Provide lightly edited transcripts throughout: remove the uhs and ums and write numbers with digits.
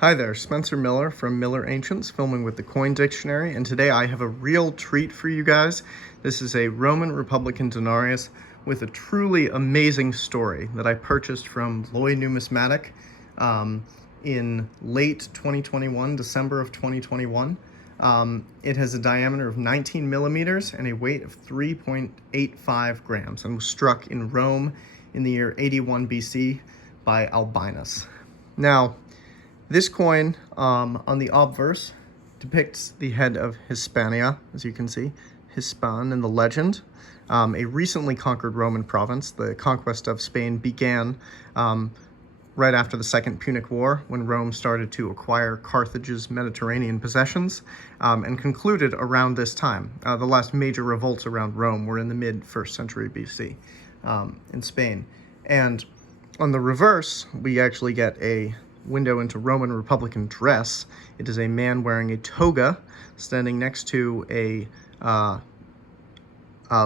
Hi there, Spencer Miller from Miller Ancients, filming with the Coin Dictionary, and today I have a real treat for you guys. This is a Roman Republican denarius with a truly amazing story that I purchased from Lloyd Numismatic in late 2021, December of 2021. It has a diameter of 19 millimeters and a weight of 3.85 grams and was struck in Rome in the year 81 BC by Albinus. Now, this coin on the obverse depicts the head of Hispania, as you can see, Hispan in the legend, a recently conquered Roman province. The conquest of Spain began right after the Second Punic War, when Rome started to acquire Carthage's Mediterranean possessions, and concluded around this time. The last major revolts around Rome were in the mid-1st century BC in Spain. And on the reverse, we actually get a window into Roman Republican dress. It is a man wearing a toga, standing next to a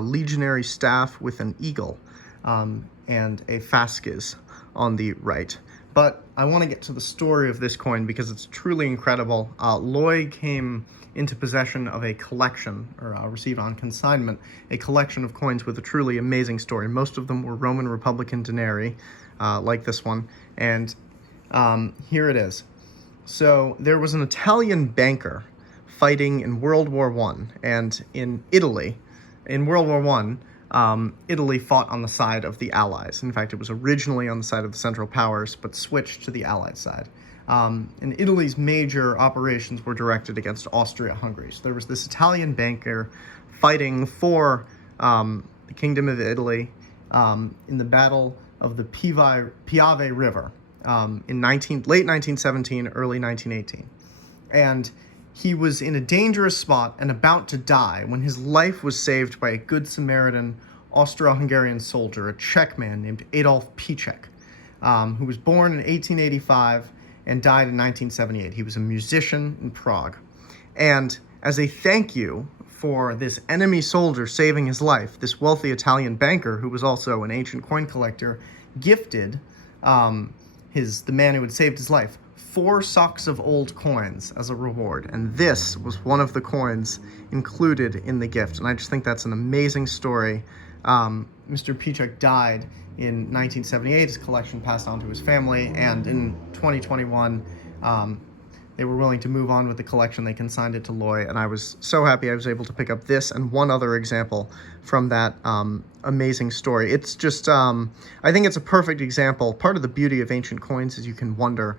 legionary staff with an eagle and a fasces on the right. But I want to get to the story of this coin because it's truly incredible. Lloyd came into possession of a collection, or received on consignment, a collection of coins with a truly amazing story. Most of them were Roman Republican denarii, like this one, and here it is. So there was an Italian banker fighting in World War I, and in Italy, in World War I, Italy fought on the side of the Allies. In fact, it was originally on the side of the Central Powers, but switched to the Allied side. And Italy's major operations were directed against Austria-Hungary. So there was this Italian banker fighting for the Kingdom of Italy in the Battle of the Piave River. In late 1917, early 1918. And he was in a dangerous spot and about to die when his life was saved by a good Samaritan Austro-Hungarian soldier, a Czech man named Adolf Piček, who was born in 1885 and died in 1978. He was a musician in Prague. And as a thank you for this enemy soldier saving his life, this wealthy Italian banker, who was also an ancient coin collector, gifted the man who had saved his life 4 socks of old coins as a reward, and this was one of the coins included in the gift. And I just think that's an amazing story. Mr. Piček died in 1978. His collection passed on to his family, and in 2021 they were willing to move on with the collection. They consigned it to Loy, and I was so happy I was able to pick up this and one other example from that amazing story. It's just, I think it's a perfect example. Part of the beauty of ancient coins is you can wonder,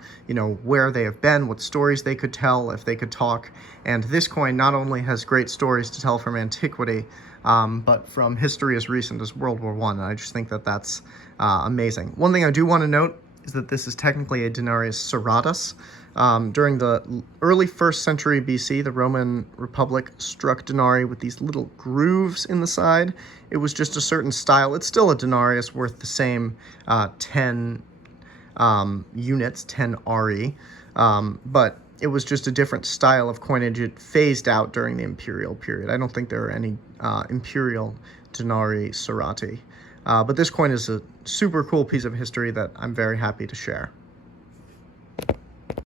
where they have been, what stories they could tell, if they could talk. And this coin not only has great stories to tell from antiquity, but from history as recent as World War I. And I just think that that's amazing. One thing I do want to note is that this is technically a denarius serratus. During the early 1st century BC, the Roman Republic struck denarii with these little grooves in the side. It was just a certain style. It's still a denarius worth the same 10 units, 10 arii, but it was just a different style of coinage. It phased out during the imperial period. I don't think there are any imperial denarii serrati. But this coin is a super cool piece of history that I'm very happy to share.